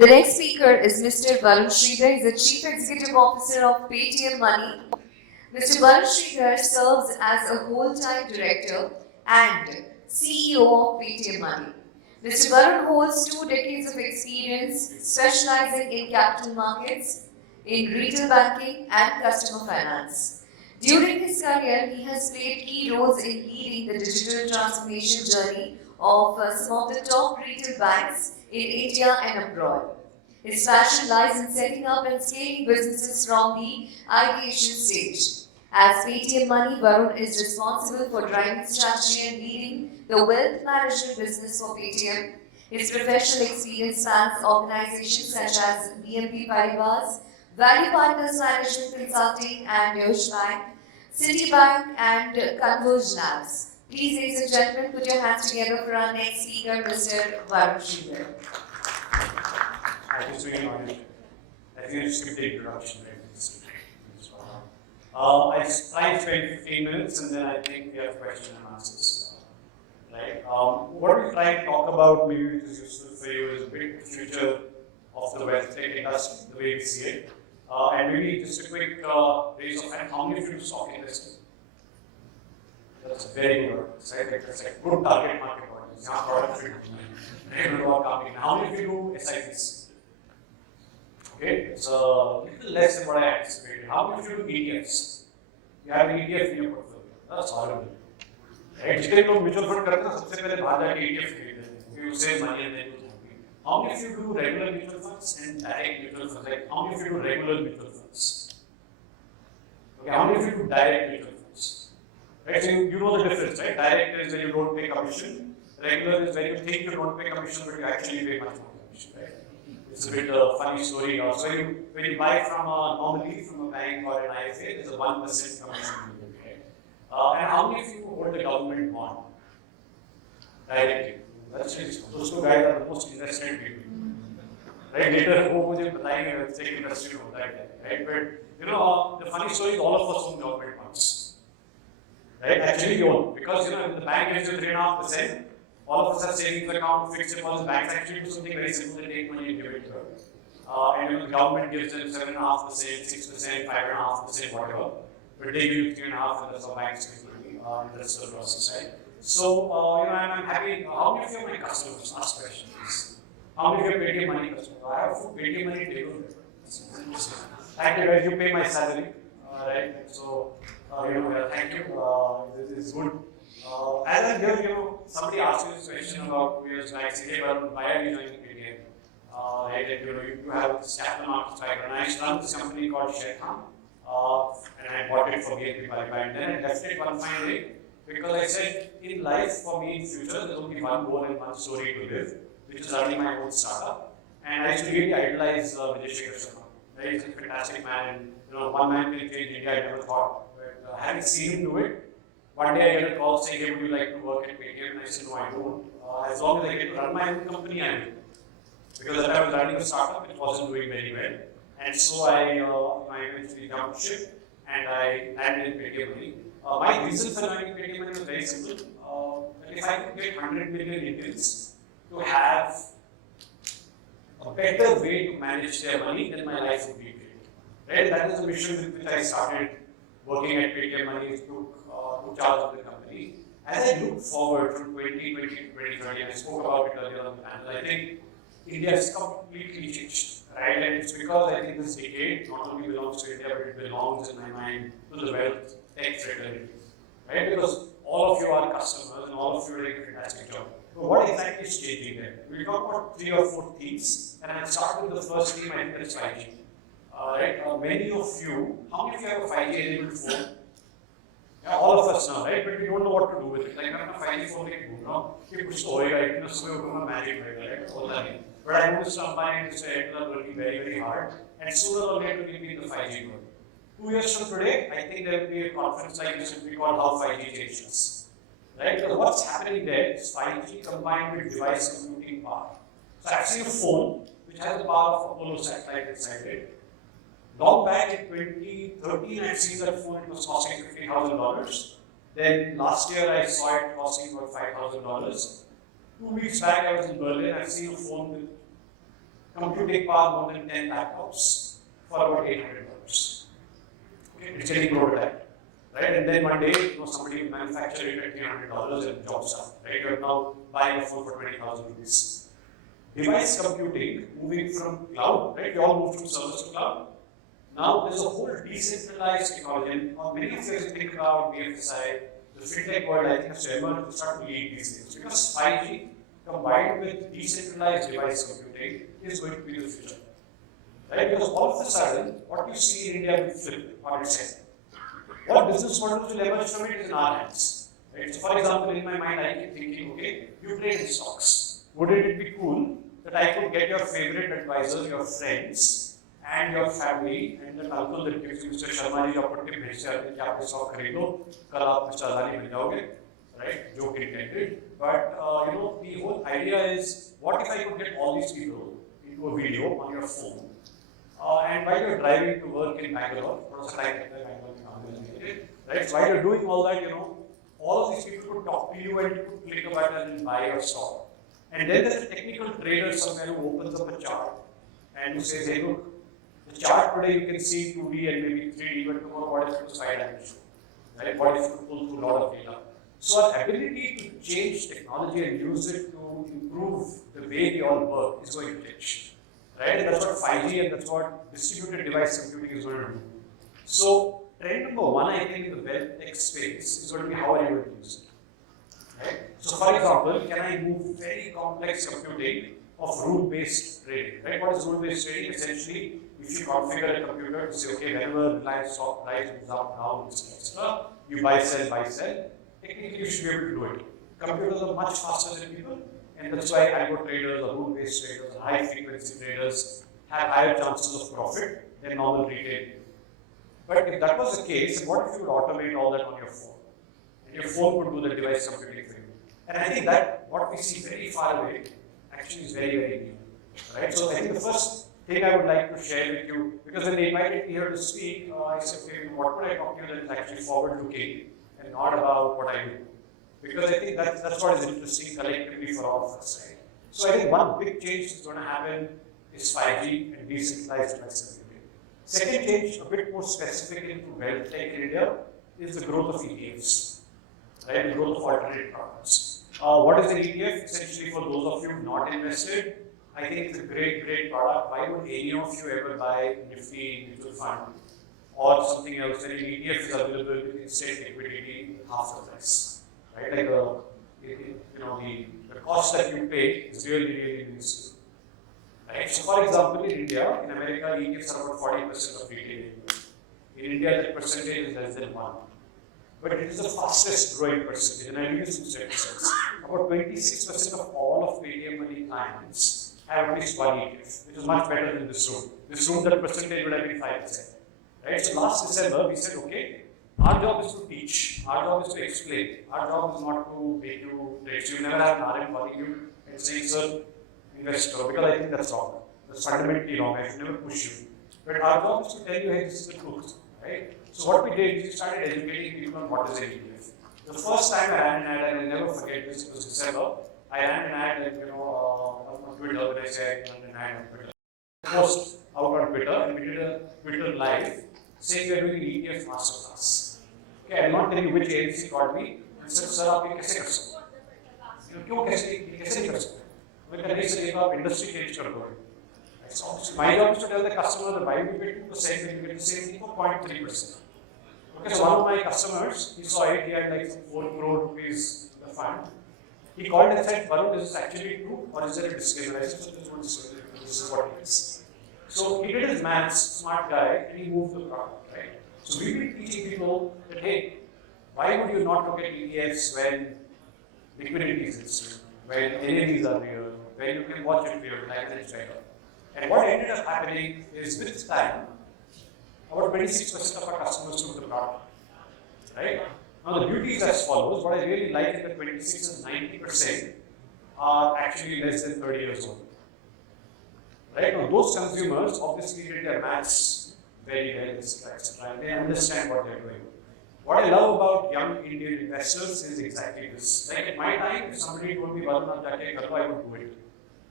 The next speaker is Mr. Varun Sridhar. He is the Chief Executive Officer of Paytm Money. Mr. Varun Sridhar serves as a whole-time director and CEO of Paytm Money. Mr. Varun holds 2 decades of experience specializing in capital markets, in retail banking and customer finance. During his career, he has played key roles in leading the digital transformation journey of some of the top retail banks in India and abroad. His passion lies in setting up and scaling businesses from the ideation stage. As Paytm Money, Varun is responsible for driving strategy and leading the wealth management business for Paytm. His professional experience spans organizations such as BNP Paribas, Value Partners Management Consulting and Deutsche Bank, Citibank and 𝗕𝗙𝗦𝗬𝗠. Please, ladies and gentlemen, put your hands together for our next speaker, Mr. Varun Sridhar. I just really wanted, I think I just skipped the introduction, right? I try to spend 15 minutes and then I think we have questions and answers. Right? What we try to talk about, maybe which is useful for you, is a bit the future of the wealth tech industry, the way we see it. And maybe just a quick raise of hand, how many of you do stock investing? That's a very good audience, right? Like, that's a good target market audience. How many of you do SIPs? Okay, it's a little less than what I anticipated. How many of you do ETFs? You have an ETF in your portfolio. That's horrible. Right? जितने लोग mutual fund करते हैं सबसे पहले बाहर जाके ETF खरीदते हैं क्योंकि उससे money and then how many of you do regular mutual funds and direct mutual funds? Like how many of you do regular mutual funds? Okay, how many of you do direct mutual funds? Right, so you know the difference, right? Direct is when you don't pay commission. Regular is when you think you don't pay commission but you actually pay much more commission, right? It's a bit funny story. So when you buy from normally from a bank or an IFA, there's a 1% commission. And how many of you hold the government bond directly? That's really small. Those 2 guys are the most interested people. Right? Later, who will tell you the tech industry know that, right? But you know, the funny story is all of us own government bonds. Right? Actually, you own because you know if the bank gives you 3.5%. All of us have savings account, fixed deposits. Banks actually do something very simple. They take money and give it to her. And you know, the government gives them 7.5%, 6%, 5.5%, whatever. But they give you 3.5%, and that's how banks make money. And that's the process, right? So, you know, I'm happy. How many of you are my customers? Ask questions. How many of you are Paytm Money customers? I have a full Paytm Money table. Thank you guys. You pay my salary, right? So, you know, thank you. This is good. As I hear, you know, somebody asked me this question about 2 years back, say, hey, well, why are you joining Paytm? Right, and you know, you have this capital markets background. I used to run this company called 𝗕𝗙𝗦𝗬𝗠, and I bought it for BNP Paribas, and then I left it one fine day because I said, in life, for me in future, there's only one goal and one story to live, which is running my own startup. And I used to really idolize 𝗕𝗙𝗦𝗬𝗠. Right, he's a fantastic man, and you know, one man can change India. I never thought, but having seen him do it. One day I get a call saying, hey, would you like to work at Paytm? And I said, no, I don't. As long as I get to run my own company, I will. Because at that time I was running a startup, it wasn't doing very well. And so I eventually jumped ship and I landed in Paytm Money. My reason for joining Paytm Money was very simple. That if I could get 100 million Indians to have a better way to manage their money, then my life would be great. Right? That is the mission with which I started working at Paytm Money, took charge of the company. As I look forward from 2020 to 2030, and I spoke about it earlier on the panel, I think India has completely changed, right? And it's because I think this decade not only belongs to India, but it belongs, in my mind, to the wealth tech fraternity, right? Because all of you are customers and all of you are doing a fantastic job. So what exactly is changing there? We'll talk about 3 or 4 themes, and I'll start with the first theme, I think that's 5G. Right? Many of you, how many of you have a 5G enabled phone? Yeah, all of us now, right? But we don't know what to do with it. Like, I'm a 5G phone, you know, you push the oil, right? You know, so we're magic, right? All that. But I noticed somebody to say it was working very, very hard, and sooner or later we'll be in the 5G world. 2 years from today, I think there will be a conference like this will be called How 5G Changed Us. Right? Because what's happening there is 5G combined with device computing power. So I've seen a phone which has the power of Apollo satellite inside it. Long back in 2013, I've seen that phone, it was costing $50,000. Then last year I saw it costing about $5,000. 2 weeks back I was in Berlin, I've seen a phone with computing power more than 10 laptops for about $800. Okay, it's getting prototyped, right? And then one day, somebody will manufacture it at $300 and jobs done, right? You're now buying a phone for 20,000 rupees. Device computing, moving from cloud, right? We all moved from servers to cloud. Now there's a whole decentralized technology, and many of you think about BFSI, the fintech world, I think has to emerge to start to lead these things. Because 5G combined with decentralized device computing is going to be the future. Right? Because all of a sudden, what you see in India will flip on its head. What business models will emerge from it is in our hands. Right? So for example, in my mind, I keep thinking, okay, you trade in stocks. Wouldn't it be cool that I could get your favorite advisors, your friends, and your family, and an uncle that gives you Mr. Sharma ji 𝗕𝗓𝗂𝗧𝗔𝗓 कि आप stock खरीद लो, कल आप Mr. Adani बन जाओगे, right? Joke intended. But the whole idea is, what if I could get all these people into a video on your phone, and while you're driving to work in Bangalore, right? So while you're doing all that, all of these people could talk to you and you could click a button and buy your stock. And then there's a technical trader somewhere who opens up a chart and who says, hey, look, the chart today you can see 2D and maybe 3D, but tomorrow what if it's 5-dimensional? Right? What if you pull through a lot of data? So our ability to change technology and use it to improve the way we all work is going to change. Right? And that's what 5G and that's what distributed device computing is going to do. So trend number one, I think, in the wealth tech space is going to be how are you going to use it. Right? So for example, can I move very complex computing of rule-based trading? Right? What is rule-based trading? Essentially, if you configure a computer to say, okay, whenever Reliance stock price moves up, down, etc., you buy, sell, technically you should be able to do it. Computers are much faster than people, and that's why algo traders or rule-based traders or high-frequency traders have higher chances of profit than normal retail. But if that was the case, what if you would automate all that on your phone? And your phone could do the device computing for you. And I think that what we see very far away actually is very, very new. Right? So I think the first thing I would like to share with you, because when they invited me here to speak, I said, okay, what would I talk to you that is actually forward-looking and not about what I do? Because I think that's what is interesting collectively for all of us. Right? So I think one big change that's going to happen is 5G and decentralized device computing. Second change, a bit more specific into wealth tech in India, is the growth of ETFs, right? The growth of alternate products. What is an ETF? Essentially, for those of you not invested, I think it's a great product. Why would any of you ever buy Nifty mutual fund or something else? When an ETF is available with instant liquidity, half the price, right? Like the cost that you pay is really minuscule. Right? So, for example, in India, in America, ETFs are about 40% of retail. In India, that percentage is less than 1. But it is the fastest growing percentage, and I use some statistics. About 26% of all of Paytm Money clients have at least one ETF, which is much better than this room. This room, that percentage would have been 5%. Right? So last December, we said, okay, our job is to teach, our job is to explain, our job is not to make you trade. So you never have an RM calling you and saying, sir, investor, because I think that's wrong. That's fundamentally wrong. I should never push you. But our job is to tell you, hey, this is the truth. Right? So what we did is we started educating people on what is an ETF. The first time I ran an ad, and I'll never forget this, it was December, I ran an ad on Twitter, when I say I ran an ad on Twitter. Post out on Twitter, and we did a Twitter live saying we are doing an ETF masterclass. Okay, I'm not telling you which agency called me and said, sir, आप ये कैसे कर सकते हो? क्यों कैसे नहीं कर सकते? मैं कहने से एक आप industry change कर दोगे. So my job is to tell the customer that why we pay 2% when you get the same thing for 0.3%. Okay, so one of my customers, he saw it, he had like 4 crore rupees in the fund. He called and said, Varun, is this actually true or is there a disclaimer? I said, so there's no disclaimer, this is what it is. So he did his maths, smart guy, and he moved the product, right? So we've been teaching people that, hey, why would you not look at ETFs when liquidity exists, when NAVs are real, when you can watch it real time and it's better. And what ended up happening is with time, about 26% of our customers took the product. Right? Now the beauty is as follows. What I really like is that 26 and 90% are actually less than 30 years old. Right? Now those consumers obviously did their maths very well, etc. And they understand what they're doing. What I love about young Indian investors is exactly this. Like at my time, if somebody told me, Varun, I would do it.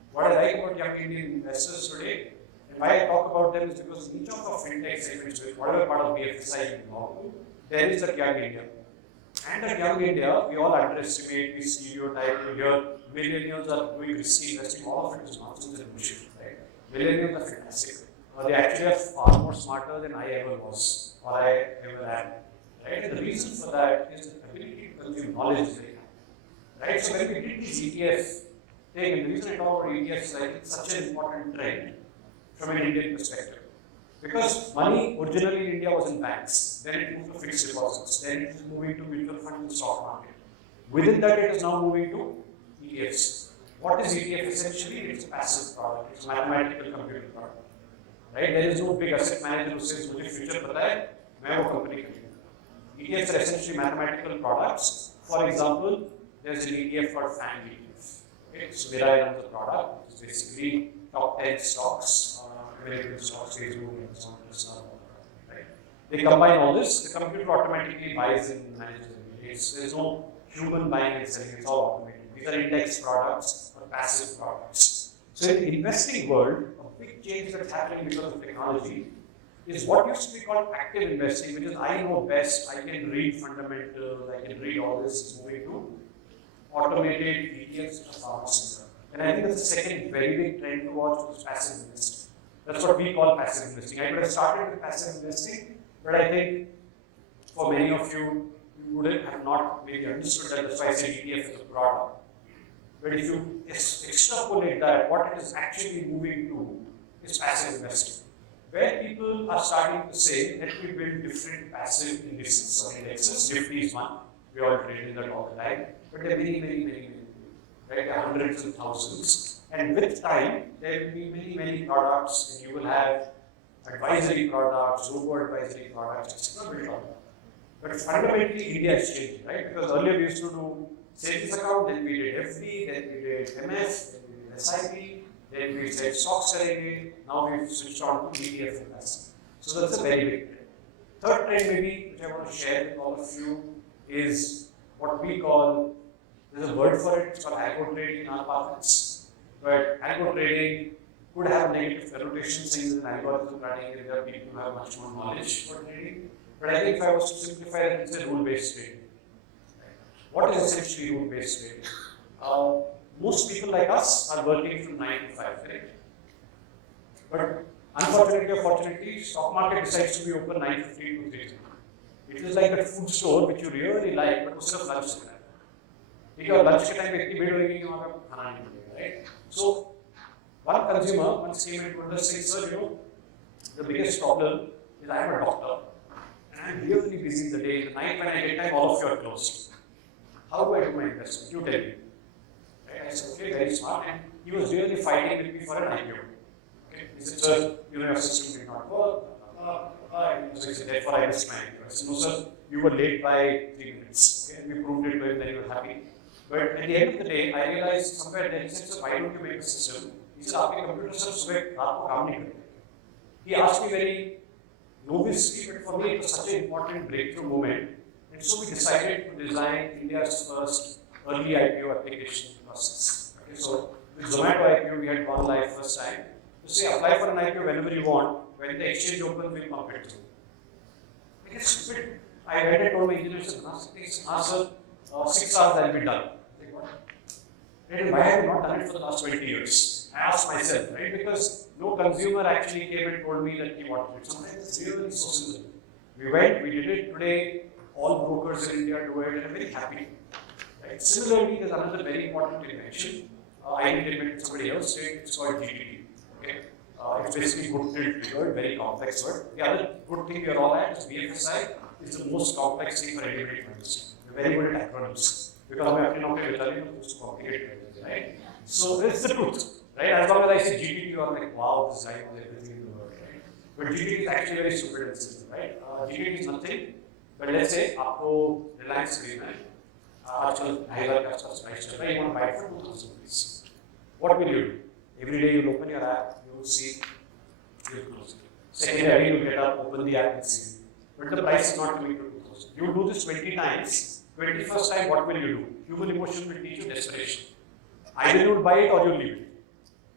what I like about young Indian investors today, and why I talk about them, is because in each of our fintech segments, whatever part of BFSI you belong to, there is that young India. And at young India, we all underestimate, we stereotype, we hear millennials are doing risky investing, all of it is nonsense and bullshit, right? Millennials are fantastic. They actually are far more smarter than I ever was, or I ever am, right? And the reason for that is the ability to consume knowledge is very high, right? So when we did this ETF thing, and the reason I talk about ETFs is like it's such an important trend from an Indian perspective. Because money originally in India was in banks, then it moved to fixed deposits, then it is moving to mutual funds and stock market. Within that, it is now moving to ETFs. What is ETF essentially? It's a passive product, it's a mathematical computing product. Right? There is no big asset manager who says, "Mujhe future pata hai, main wo company khareedunga." ETFs are essentially mathematical products. For example, there's an ETF called FANG ETF. Okay? So 𝗓𝗏 runs a product, which is basically top 10 stocks. American stocks, Facebook, and so on, right? They combine all this, the computer automatically buys and manages it. There's no human buying and selling, it's all automated. These are index products or passive products. So in the investing world, a big change that's happening because of technology is what used to be called active investing, which is I know best, I can read fundamentals, I can read all this, is moving to automated ETFs, which are far more simpler. And I think that's the second very big trend to watch, which is passive investing. That's what we call passive investing. I could have started with passive investing, but I think for many of you, you wouldn't have not maybe understood that. That's why I said ETF is a product. But if you extrapolate that, what it is actually moving to is passive investing. Where people are starting to say, let me build different passive indices or indexes. Nifty is one. We all trade in that all the time. But there are many. Right? There are hundreds and thousands. And with time, there will be many products, and you will have advisory products, robo-advisory products, etc. But fundamentally, India is changing, right? Because earlier we used to do savings account, then we did FD, then we did MF, then we did SIP, then we said stocks again. Now we've switched on to ETF and passive. So that's a very big trend. Third trend, maybe, which I want to share with all of you, is what we call, there's a word for it, it's called algo trading in our parlance. But algo trading could have negative connotations, saying that an algorithm running, there are people who have much more knowledge for trading. But I think if I was to simplify it, it's a rule-based trading. What is essentially rule-based trading? Most people like us are working from 9 to 5, right? But unfortunately or fortunately, stock market decides to be open 9:15 to 3. It is like a food store which you really like, but it's lunch time. Because lunch time is very right? So, one consumer once came and told us, "Sir, the biggest problem is I am a doctor and I am really busy in the day. In the night when I get time, all of you are closed. How do I do my investment? You tell me." Right? I said, "Okay, very smart." And he was really fighting with me for an IPO. Okay? He said, "Sir, your system did not work." So he said, "Therefore I missed my IPO." I said, "No, sir, you were late by 3 minutes." Okay? And we proved it to him, then he was happy. But at the end of the day, I realized somewhere there, he said, "So why don't you make a system?" He said, "Aapke computer sir subah raat ko kaam nahi karte." He asked me very novicely, but for me it was such an important breakthrough moment. And so we decided to design India's first early IPO application process. Okay, so with Zomato IPO, we had gone live first time. To say, apply for an IPO whenever you want. When the exchange opens, we'll pump it through. I get stupid. I went and told my engineer, sir, 6 hours I'll be done. And why have I not done it for the last 20 years? I asked myself, right? Because no consumer actually came and told me that he wanted it. Sometimes it's really so simple. We went, we did it today. All brokers in India do it, and I'm very happy. Right? Similarly, there's another very important invention. I did invent somebody else did. It's called GTT. Okay? It's basically good triggered, very complex word. The other good thing we are all at is BFSI is the most complex thing for anybody to understand. We're very good at acronyms. Because I'm actually not going to tell you the most complicated, right? So it's the truth, right? As long as I say GTT, you are like, wow, this guy knows everything in the world, right? But GTT is actually very stupid and simple, right? GTT is nothing, but let's say, आपको Reliance खरीदना है, आजकल 2000 का price चल रहा है, you want to buy it for 2000 rupees. What will you do? Every day you'll open your app, you will see, you'll close it. Second day you'll get up, open the app and see. But the price is not coming to 2000. You do this 20 times. 21st time, what will you do? Human emotion will teach you desperation. Either you will buy it or you will leave it.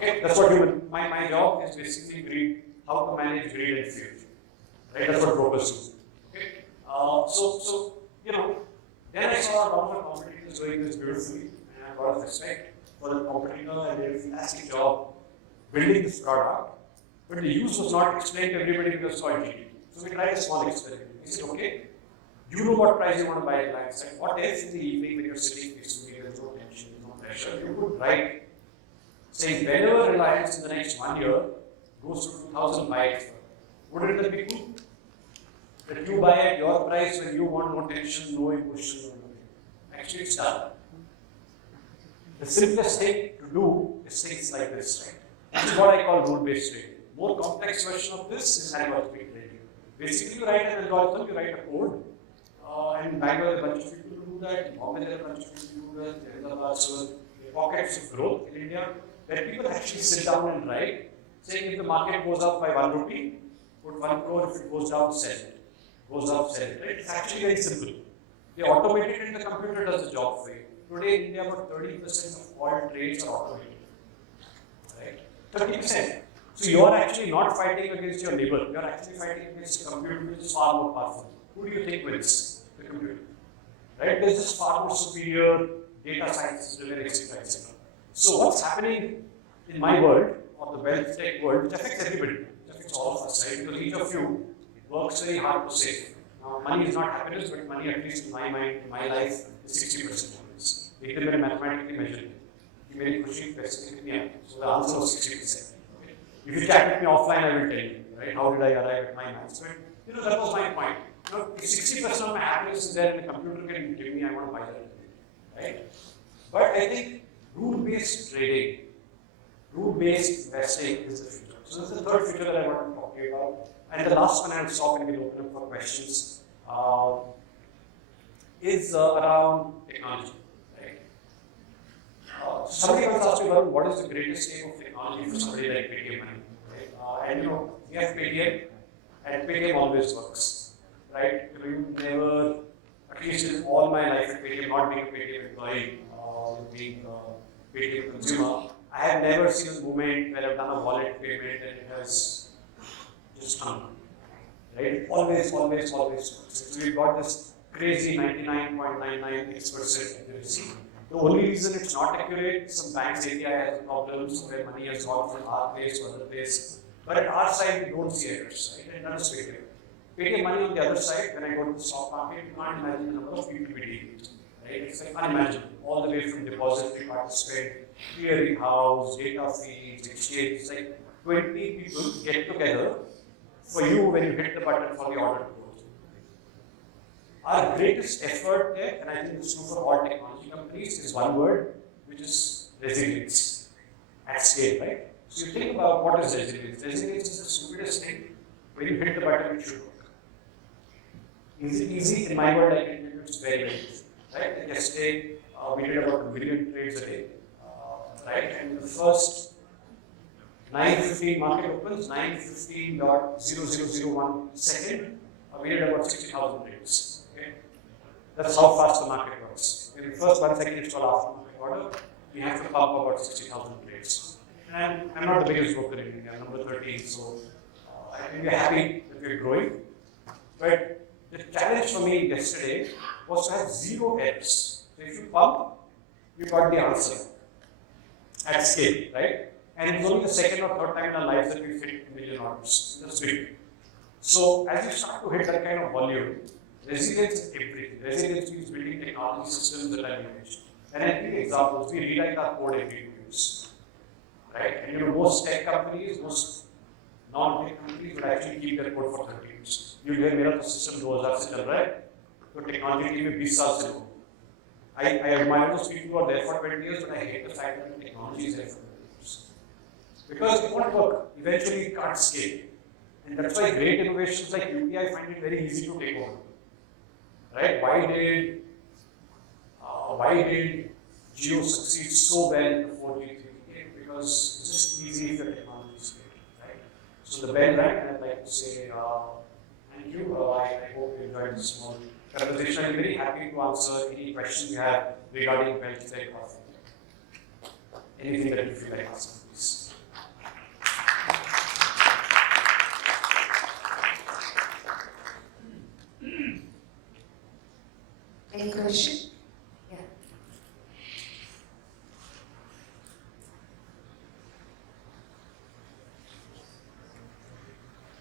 Okay, that's what my job is basically greed, how to manage greed and fear. Right, that's what brokers do. Okay, so you know, then I saw a lot of competitors doing this beautifully, and I got a lot of respect for the competitor and they did a fantastic job building this product. But the use was not explained to everybody because it's called GD. So we tried a small experiment. We said, okay, you know what price you want to buy at Reliance. And what if in the evening when you're sitting peacefully, there's no tension, no pressure, you could write saying whenever Reliance in the next 1 year goes to 2000 bytes, wouldn't that be cool? That you buy at your price when you want no tension, no emotion, no nothing. Actually, it's done. The simplest thing to do is things like this, right? This is what I call rule-based trading. More complex version of this is algorithmic trading. Basically, you write an algorithm, you write a code, and in Bangalore, there are a bunch of people who do that. In Bombay, there are a bunch of people who do that. There are also pockets of growth in India where people actually sit down and write, saying if the market goes up by 1 rupee, put 1 crore, if it goes down, sell it. Goes up, sell it. Right? It's actually very simple. They automate it and the computer does the job for you. Today in India, about 30% of all trades are automated. Right? 30%. So you are actually not fighting against your neighbor. You are actually fighting against a computer which is far more powerful. Who do you think wins? The computer. Right? There's just far more superior data science, etc., etc. So what's happening in my world, or the wealth tech world, which affects everybody, which affects all of us, right? Because each of you, it works very hard to save. Now, money is not happiness, but money, at least in my mind, in my life, is 60% happiness. It can be mathematically measured. Very pushing specifically, so the answer was 60%. Okay. If you chat with me offline, I will tell you, right? How did I arrive at my maths? But you know, that was my point. You know, if 60% of my happiness is there and the computer can give me, I want to buy that, right? But I think rule-based trading, rule-based investing is the future. So this is the third future that I want to talk to you about. And the last one I'll stop and we'll open up for questions is around technology. Somebody once asked me, Varun, what is the greatest aim of technology for somebody like Paytm Money? Right? And you know, we have Paytm, and Paytm always works. Right? You never, at least in all my life at Paytm, not being a Paytm employee, being a Paytm consumer, I have never seen a moment where I've done a wallet payment and it has just hung. Right? Always works. So we've got this crazy 99.99% accuracy. The only reason it's not accurate, some bank's API has problems where money has gone from our place to other place. But at our side, we don't see errors, right? And that is Paytm. Paytm Money on the other side, when I go to the stock market, you can't imagine the number of people we deal with, right? It's like unimaginable. All the way from depository participant, clearing house, data feeds, exchange. It's like 20 people get together for you when you hit the button for the order to go. Our greatest effort there, and I think it's true for all technology companies, is one word, which is resilience at scale, right? So you think about what is resilience. Resilience is the stupidest thing. When you hit the button, it should work. Is it easy? In my world, I can tell you it's very, very easy. Right? Like yesterday, we did about 1 million trades a day. Right? And the first 9:15 market opens, 9:15.0001 second, we did about 60,000 trades. That's how fast the market works. In the first 1 second it's called after market order, we have to pump about 60,000 trades. And I'm not the biggest broker in India, I'm number 13, so I think we're happy that we're growing. But the challenge for me yesterday was to have 0 errors. So if you pump, you got the answer at scale, right? And it's only the second or third time in our lives that we've hit 1 million orders. That's big. So as you start to hit that kind of volume, resilience is everything. Resilience means building technology systems that I mentioned. And I give examples. We rewrite our code every 2 years. Right? And you know, most tech companies, most non-tech companies would actually keep their code for 30 years. You hear मेरा system 2000 से चल रहा है, तो technology team में 20 साल से हो. I admire those people who are there for 20 years, but I hate the fact that the technology is there for 20 years. Because it won't work. Eventually it can't scale. And that's why great innovations like UPI find it very easy to take over. Right? Why did Jio succeed so well in the 4G, 3G? Because it's just easy if the technology is great, right? So the bell rang, and I'd like to say thank you. I hope you enjoyed this small conversation. I'm very happy to answer any questions you have regarding wealth tech or anything that you feel like asking, please.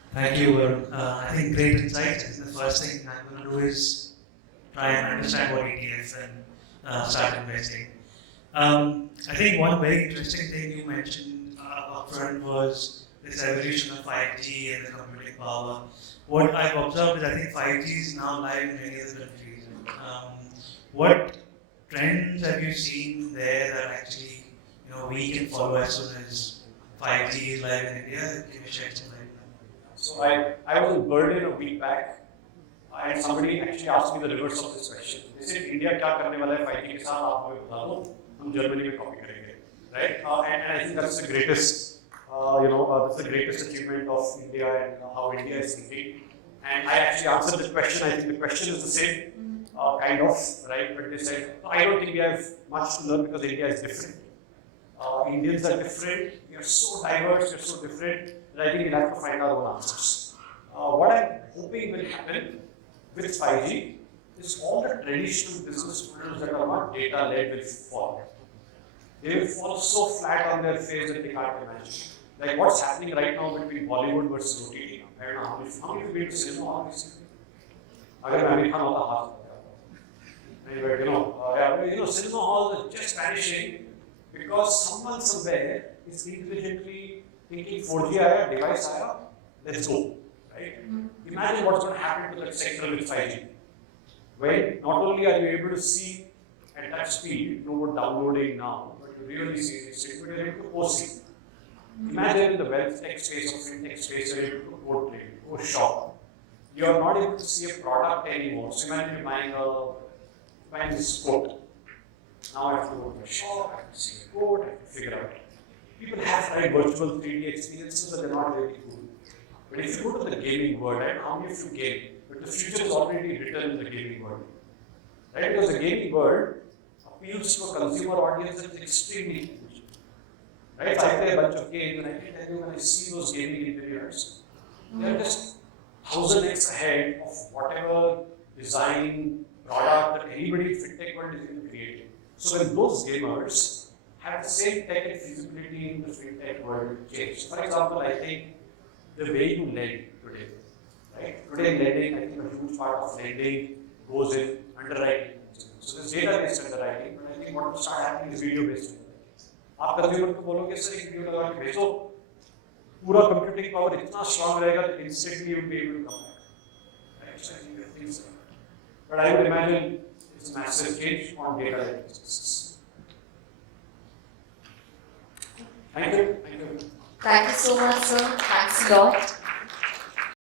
Thank you, Varun. I think great insights. I think the first thing I'm going to do is try and understand what ETF and start investing. I think one very interesting thing you mentioned upfront was this evolution of 5G and the computing power. What I've observed is I think 5G is now live in many other countries. What trends have you seen there that actually we can follow as soon as 5G is live in India? Can you share some light? So I was in Berlin a week back, and somebody actually asked me the reverse of this question. They said, India क्या करने वाला है 5G के साथ आप हमें बता दो, हम Germany में copy करेंगे, right? And I think that's the greatest, that's the greatest achievement of India and how India is thinking. And I actually answered the question. I think the question is the same, kind of, right? But they said, I don't think we have much to learn because India is different. Indians are different. We are so diverse. We are so different. And I think we'll have to find our own answers. What I'm hoping will happen with 5G is all the traditional business models that are not data-led will fall. They will fall so flat on their face that they can't imagine. Like what's happening right now between Bollywood versus OTT. I don't know how many have been to cinema hall recently? अगर मैं अमीर खान होता हाथ Anyway, cinema halls are just vanishing because someone somewhere is intelligently thinking 4G आया, device आया, let's go, right? Imagine what's going to happen to that sector with 5G. When not only are you able to see at that speed, what downloading now, but you really see this, but you're able to post. Imagine in the wealth tech space or fintech space, you're able to go trade, go shop. You're not able to see a product anymore. So imagine you're buying this coat. Now I have to go to a shop, I have to see a coat, I have to figure out. People have tried virtual 3D experiences, but they're not really cool. But if you go to the gaming world, right, how many of you game? But the future is already written in the gaming world. Right? Because the gaming world appeals to a consumer audience that is extremely huge. Right? So I play a bunch of games, and I can tell you when I see those gaming interiors, they're just 1000x ahead of whatever design product that anybody in fintech world is even creating. So when those gamers have the same tech and feasibility in the fintech world change. For example, I think the way you lend today, right? Today lending, I think a huge part of lending goes in underwriting. So there's data-based underwriting, but I think what will start happening is video-based underwriting. आप consumer को बोलोगे sir एक video लगा के भेजो, पूरा computing power इतना strong रहेगा that instantly you will be able to come back. Right? So I think that things are, but I would imagine it's a massive change on data-led businesses. Thank you. Thank you so much, sir. Thanks a lot.